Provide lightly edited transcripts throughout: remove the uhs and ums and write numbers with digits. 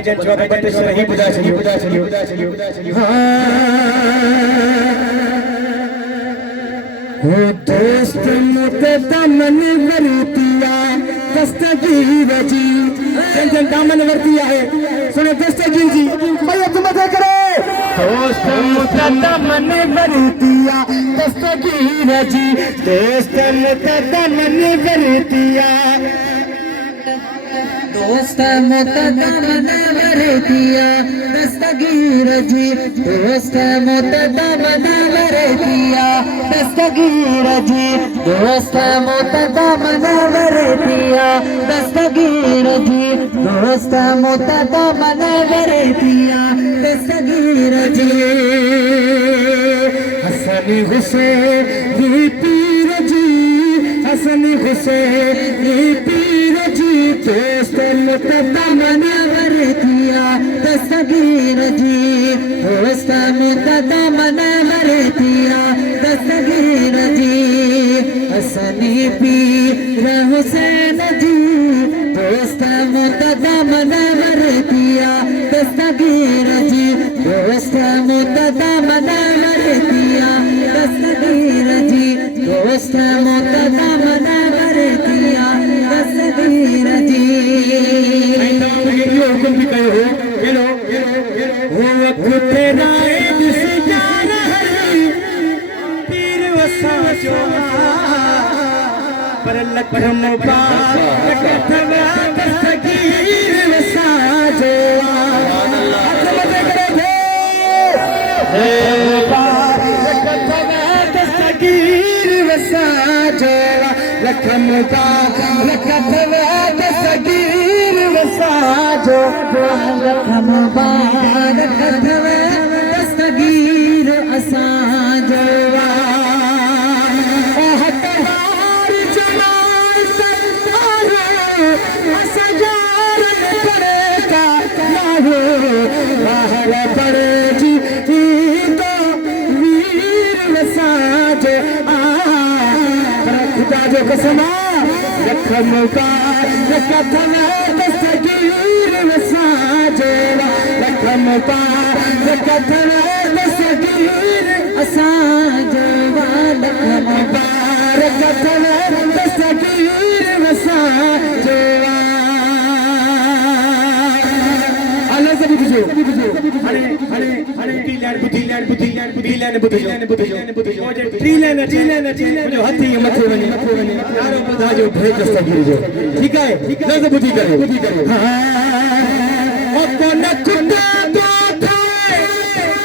भाईजान 14 से नहीं बुझा चलियो हो दोस्त मोते दामन वर्तिया दस्तगीर जी जन दामन वर्तिया है सुनो दस्तगीर जी भैया तुम मत करो दोस्त मोते दामन वर्तिया दस्तगीर जी दोस्त मोते दामन वर्तिया दोस्त मुतदमन वरतिया दस्तगीर जी दोस्त मुतदमन वरतिया दस्तगीर जी दोस्त मुतदमन वरतिया दस्तगीर जी दोस्त मुतदमन वरतिया दस्तगीर जी हसन हुसैन पीर जी हसन हुसैन पीर जी दोस्त मुतदमन वरतिया दस्तगीर जी दोस्त मुतदमन वरतिया दस्तगीर जी हसनी पीर हुसैन जी दोस्त मुतदमन वरतिया दस्तगीर जी दोस्त मुतदमन वरतिया दस्तगीर जी दोस्त मुतदमन वरतिया दस्तगीर जी हुकुम भी कहो हेलो वो वक्त तेरा जिस जान हरी पीर वसा जो पर लखम मुबारक थवा दस्तगीर वसा जो मुबारक थवा दस्तगीर वसा जो लखम मुबारक थवा दस्तगीर वसा जो लखम मुबारक थवा दस्तगीर असा जो हतवार जमाल सरदार असजारन पड़ेगा लाहो बाहर पड़े जी तो वीर वसा जो खुदा जो कसमा लखम मुबारक थवा दस्तगीर वसा जो लखम मुबारक थवा दस्तगीर असा जो लखम मुबारक थवा दस्तगीर वसा जो अल्लाह से बुझो हरे हरे हरे बुद्धि मुझे ट्रीलैन जो हथी मथे वने यारो बुधा जो भेज दस्तगीर जो ठीक है ना से बुद्धि करे ओ कोन खुदा तो थे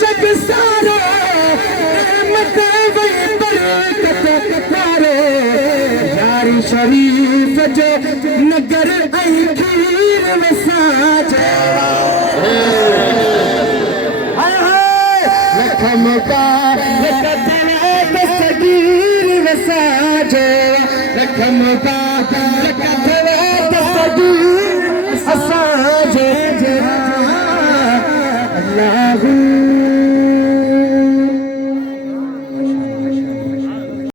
जग सारा रहमत वे बरकत तारे यारी शरीफ जो नगर आई खीर वसा लखम मुबारक थवा दस्तगीर वसा जो लखम मुबारक थवा दस्तगीर असा जो